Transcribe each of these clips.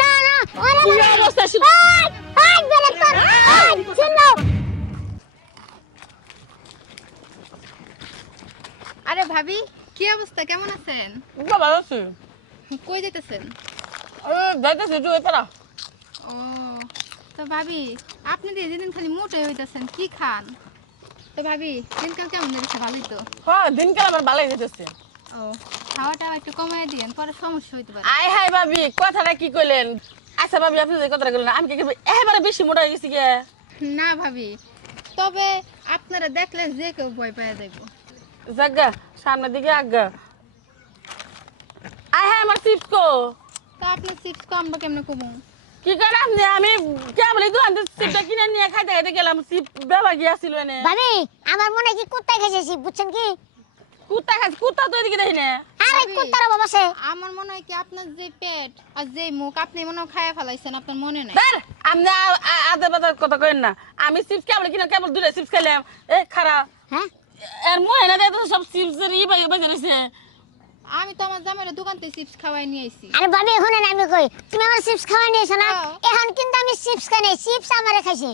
না না কি বাবা। অবস্থা ছিল? আই, বেলেগ কর, আই, চিল্লাও। আরে ভাবি কি অবস্থা? কেমন আছেন? বাবা আছি। কই যেতেছেন আরে যাইতেছি একটু ওই পারা ও তো ভাবি আপনি দিয়ে যেদিন খালি মোটে হইতেছেন কি খান? তো ভাবি দিনকাল কেমন যাচ্ছে ভালোই তো। হ্যাঁ দিনকাল আমার ভালোই যেতেছে ও একটু কমাই দিয়েন পরে সমস্যা হইতে পারে। আয় হাই ভাবি কথাটা কি কইলেন? আচ্ছা ভাবি আপনি যে কথাটা কইলেন আমি কি এবারে বেশি মোটা হয়ে গেছি গে? না ভাবি তবে আপনারা দেখলে যে কেউ ভয় পেয়ে যাইব। জাগা সামনের দিকে আগা আয় হাই আমার চিপস কো। তো আপনি চিপস কো আমরা কেমনে কমু? কি করে আপনি? আমি এই দোকান থেকে চিপটা কিনে নিয়ে খাইতে খাইতে গেলাম চিপ বেবা গিয়াছিল এনে। ভাবি আমার মনে হয় কি কুত্তা খেয়েছি বুঝছেন কি? কুত্তা খাইছে কুত্তা তো এদিকে দেখি না। আরে কুত্তার বাবা সে আমার মনে হয় কি আপনার যে পেট আর যে মুখ আপনি মনে হয় খায়া ফেলাইছেন আপনার মনে নাই? ধর, আপনি আ- আ- বাদার কথা কইন না। আমি চিপস কেবল কিনা কেবল দুটা চিপস খাইলাম এ খারাপ হ্যাঁ? এর মুহে না দেখো সব চিপস এর ই বাজে বাজে রইছে আমি তো আমার জামাইয়ের দোকান থেকে চিপস খাওয়াই নিয়ে আইছি। আরে ভাবি এখন আমি কই? তুমি আমার চিপস খাওয়া নিয়েছো না। হ্যাঁ। এখন কিন্তু আমি চিপস খাই নাই। চিপস আমারে খাইছে।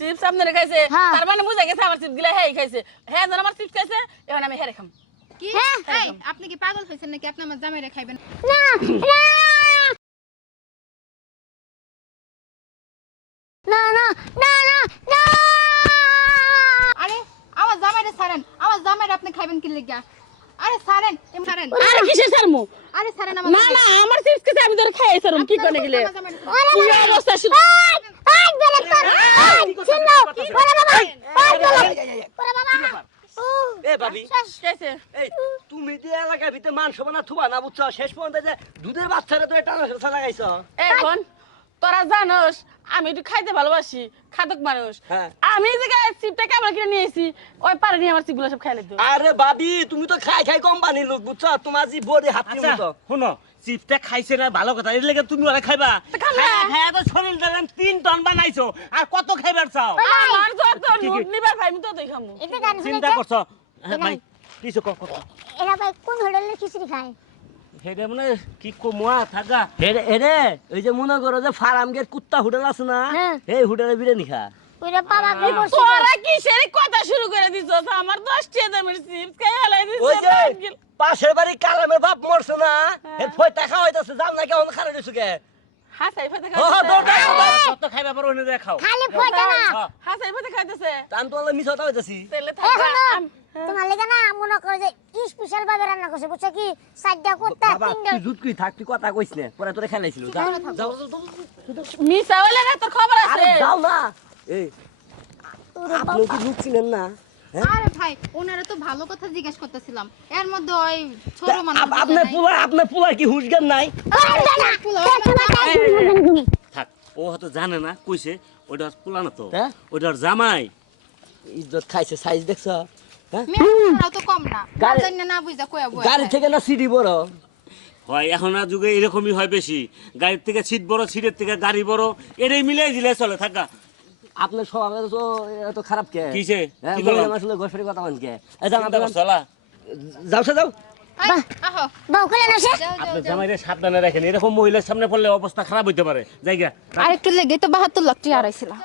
চিপস আপনারে খাইছে? হ্যাঁ। তার মানে বুঝা গেছে আমার চিপসগুলা হ্যাঁ খাইছে। হ্যাঁ যেন আমার চিপস খাইছে এখন আমি হেরে খাম। কি? হ্যাঁ, আপনি কি পাগল হয়েছেন নাকি? আপনি আমার জামাইরে খাইবেন। না না। না না না আরে আমার জামাইরে ছাড়েন। আমার জামাইরে আপনি খাইবেন কি লিগা? আরে ছাড়েন এম ছাড়েন। আরে কিসের সারমু আরে ছাড়েন আমার না না আমার আমি তোর খাই সারম কি করে গেলে। কি অবস্থা ছিল আই আই বেলেগ কর আই চিল্লাও ওরে বাবা আই বেলেগ ওরে বাবা ও এ ভাবি খাইছে এই তুমি যে এলাকার ভিতরে মান সমানা থুবা না বুঝছ? শেষ পর্যন্ত যে দুধের বাচ্চারা তো এটা লাগাইছ। এখন তোরা জানোস আমি একটু খাইতে ভালোবাসি খাদক মানুষ। হ্যাঁ। আমি যে চিপটা কেবল কিনে নিয়েছি ওই পারে নিয়ে আমার চিপগুলো সব খাই লাগতো আরে ভাবি তুমি তো খাই খাই কোম্পানির লোক বুঝছ? তোমার যে বডি হাতি আচ্ছা শুনো চিপটা খাইছে না ভালো কথা। এর লেগে তুমি ওরা খাইবা। খায়া খায়া তো শরীর দিলাম তিন টন বানাইছো। আর কত খাইবার চাও? আমার যত? নোট নিবার ভাই আমি খামু। চিন্তা করছ? হ্যাঁ, ভাই। কিছু কর কর। এরা ভাই কোন হোটেলের খিচুড়ি খায়? হেডে মানে কি কমুয়া থাকা। এরে এরে ওই যে মনে করো যে ফার্ম গেট কুত্তা হোটেল আছে না হ্যাঁ। এই হোটেলে বিরিয়ানি খা। ওইটা বাবা কি করছে তোরা কিসের কথা শুরু করে দিছস আমার দশ টাকা দামের চিপস খাই হালাই ওই যে পাশের বাড়ি কালামের বাপ মরছে না এর ফয় টাকা হইতাছে যাও না কেমন খারাপ দিছো কে? হাসাই ফাতে ও হো খাইতেছে। কত খাইবা পারো এনে দেখাও খালি ফয়টা না। হ্যাঁ। হাসাই ফাতে খাইতেছে। আমি তোমার মিস হতা হইতাছি। থাকা তোমার লেগে না মনে করো যে স্পেশাল ভাবে রান্না করছে বুঝছ কি? তিনটা থাক তুই কথা কইছ না পরে তোরে খেলাইছিল যাও। যাও। মিসা হইলে না তোর খবর আছে। আরে যাও না। এই আপনি কি না? হ্যাঁ? আরে ভাই ওনারা তো ভালো কথা জিজ্ঞেস করতেছিলাম। এর মধ্যে ওই ছোট মানুষ আপনার পোলা আপনার পোলা কি হুশ জ্ঞান নাই? থাক ও হয়তো জানে না কইছে ওইটা পুলানো তো। হ্যাঁ? ওইটার জামাই। ইজ্জত খাইছে সাইজ দেখছ? হ্যাঁ? মেয়েরাও তো কম না। গাড়ি- জানি না বুঝা কয়া বই গাড়ি থেকে না সিডি বড়? হয় এখন আর যুগে এরকমই হয় বেশি। গাড়ির থেকে সিট বড় সিটের থেকে গাড়ি বড় এটাই মিলাই দিলে চলে থাকা। আপনার স্বভাব তো এত খারাপ কে? কিসে? হ্যাঁ কি কথা বলেন কে? এই যাও চিন্তা আপনার করছ, লা? যাও সে যাও। আহো। বউ খুলে না সে? যাও যাও আপনার যাও। জামাইরে সাবধানে রাখেন এরকম মহিলার সামনে পড়লে অবস্থা খারাপ হইতে পারে। জায়গা। আরেকটু লেগে তো বাহাত্তর লাখ টাকা হারাইছিলাম